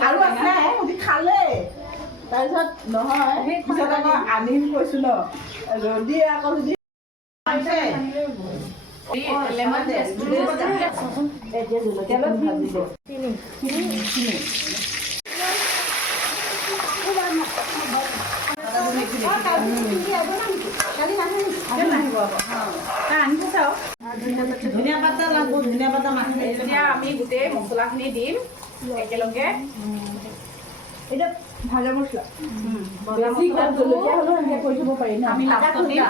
আৰু আছে সিহঁতি খালে তাৰপিছত নহয় পিছত আকৌ আনিম কৈছো ন ৰদি আকৌ যদি ধনিয়া পাতা লাগব ধনিয়া পাতা মাছ এতিয়া আমি গোটেই মছলাখিনি দিম একেলগে এটা ভাজা মছলা বেছি জলকীয়া হ'লেও এনেকৈ কৰি থ'ব পাৰি ন আমি লাষ্টত দিম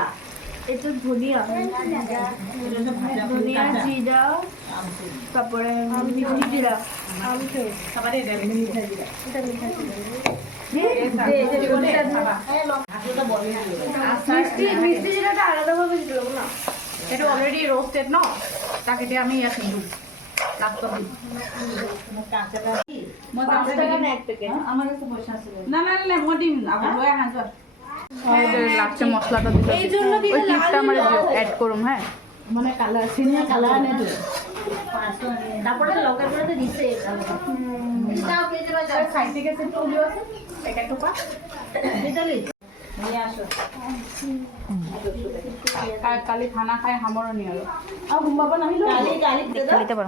এটা ধনিয়া ধনিয়া জিৰা তাৰপৰে মিষ্টি জিৰা মিষ্টি জিৰাটা আলাদাভাবে দিতে হবে না এইটো অলৰেডি ৰোষ্টেড ন তাক এতিয়া আমি ইয়াত নিদিওঁ লাষ্টত দিম না না না মই দিম আপুনি লৈ আহা যোৱা লাষ্টে মছলাটা দিলে এই জন্য দিলে ওই ক্লিপটা আমার অ্যাড করুম হ্যাঁ মানে কালার সিনিয়া কালার আনে তো তারপরে লঙ্কা গুঁড়োতে দিছে তাও কেটে বাজা সাইড থেকে সেটা উলিও আছে প্যাকেট টোপা দিতালি নিয়ে আসো কালি খানা খাই সামৰণি আৰু সোমবাৰ নাহিলো কালি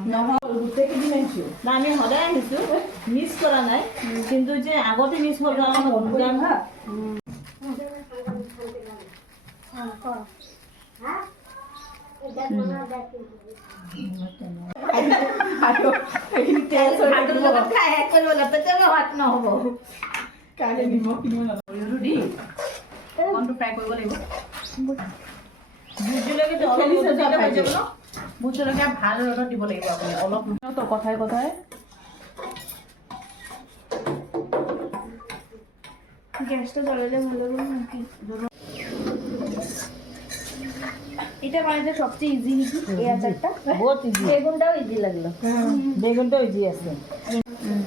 নহয় গোটেই কেইদিন আহিছো না আমি সদায় আহিছো মিছ কৰা নাই কিন্তু যে আগতে মিছ হ'ল কাৰণে বন্ধুজন হা আৰু এইখিনি তেল ভাতৰ লগত খাই শেষ কৰিব লাগে তেতিয়া সোৱাদ নহ'ব কালি নিমখ কিনিব নালাগে সৰিয়হটো দি কণটো ফ্ৰাই কৰিব লাগিব ভোট জলকীয়াটো অলপ খেলিছে দিলে যোৱা হৈ যাব ন ভোট জলকীয়া ভাল ৰ'দত দিব লাগিব আপুনি অলপ তো কথাই কথাই গ্যাসটা জ্বালালে ভালো হবে নাকি এটা বানাইতে সবচেয়ে ইজি নাকি এই আচারটা বহুত ইজি বেগুনটাও ইজি লাগলো বেগুনটো ইজি আছে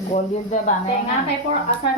কলডিল যে বানাই টেঙা টাইপৰ আচাৰ